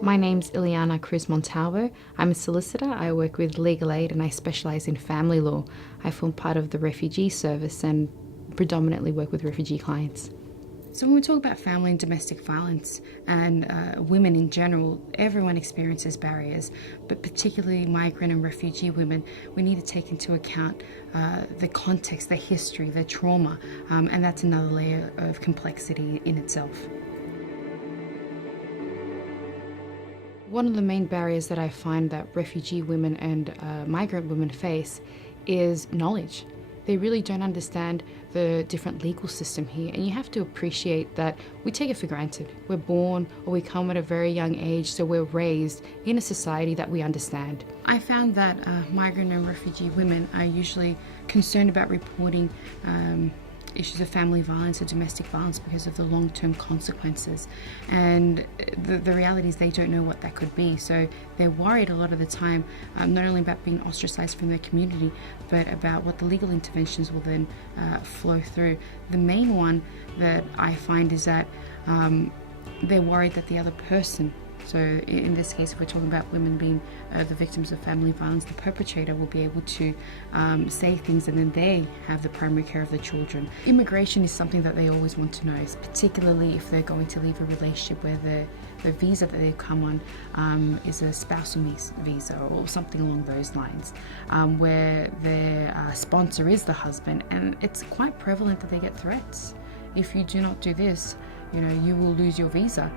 My name's Ileana Cruz Montalvo. I'm a solicitor. I work with legal aid and I specialise in family law. I form part of the refugee service and predominantly work with refugee clients. So when we talk about family and domestic violence and women in general, everyone experiences barriers, but particularly migrant and refugee women, we need to take into account the context, the history, the trauma, and that's another layer of complexity in itself. One of the main barriers that I find that refugee women and migrant women face is knowledge. They really don't understand the different legal system here, and you have to appreciate that we take it for granted. We're born or we come at a very young age, so we're raised in a society that we understand. I found that migrant and refugee women are usually concerned about reporting issues of family violence or domestic violence because of the long-term consequences, and the reality is they don't know what that could be, so they're worried a lot of the time, not only about being ostracized from their community, but about what the legal interventions will then flow through. The main one that I find is that they're worried that the other person, so in this case, if we're talking about women being the victims of family violence, the perpetrator will be able to say things and then they have the primary care of the children. Immigration is something that they always want to know, particularly if they're going to leave a relationship where the visa that they come on is a spousal visa or something along those lines, where their sponsor is the husband, and it's quite prevalent that they get threats. If you do not do this, you will lose your visa.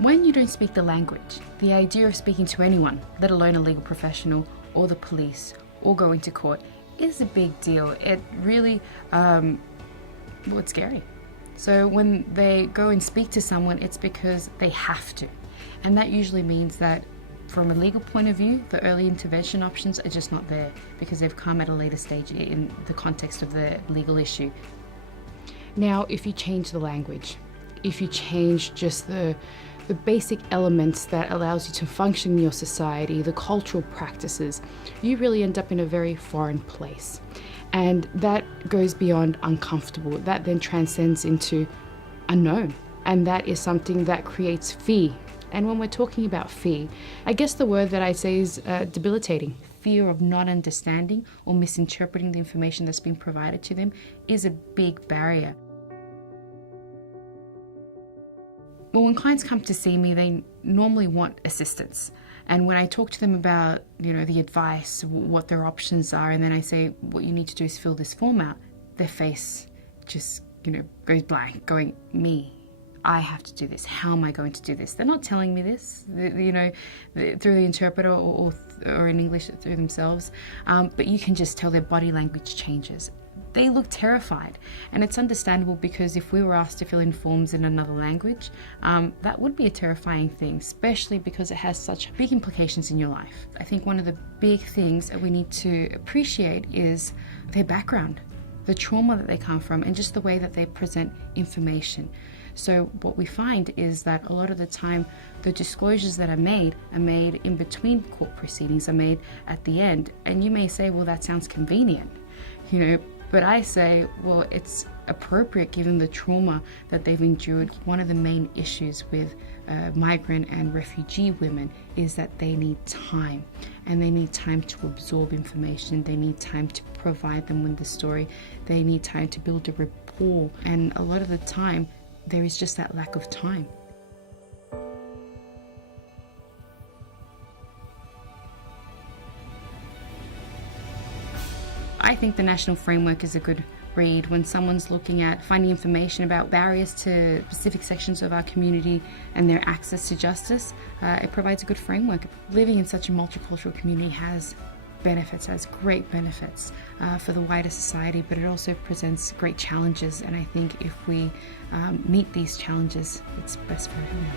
When you don't speak the language, the idea of speaking to anyone, let alone a legal professional or the police or going to court, is a big deal. It really, it's scary. So when they go and speak to someone, it's because they have to. And that usually means that from a legal point of view, the early intervention options are just not there because they've come at a later stage in the context of the legal issue. Now, if you change the language, if you change just the basic elements that allows you to function in your society, the cultural practices, you really end up in a very foreign place. And that goes beyond uncomfortable. That then transcends into unknown. And that is something that creates fear. And when we're talking about fear, I guess the word that I say is debilitating. Fear of not understanding or misinterpreting the information that's been provided to them is a big barrier. Well, when clients come to see me, they normally want assistance. And when I talk to them about, the advice, what their options are, and then I say, what you need to do is fill this form out, their face just, goes blank, going, I have to do this. How am I going to do this? They're not telling me this, through the interpreter or in English through themselves. But you can just tell their body language changes. They look terrified, and it's understandable because if we were asked to fill in forms in another language, that would be a terrifying thing, especially because it has such big implications in your life. I think one of the big things that we need to appreciate is their background, the trauma that they come from, and just the way that they present information. So what we find is that a lot of the time, the disclosures that are made in between court proceedings, are made at the end. And you may say, well, that sounds convenient, but I say, well, it's appropriate given the trauma that they've endured. One of the main issues with migrant and refugee women is that they need time, and they need time to absorb information. They need time to provide them with the story. They need time to build a rapport, and a lot of the time, there is just that lack of time. I think the national framework is a good read when someone's looking at finding information about barriers to specific sections of our community and their access to justice. It provides a good framework. Living in such a multicultural community has great benefits for the wider society, but it also presents great challenges. And I think if we meet these challenges, it's best for everyone.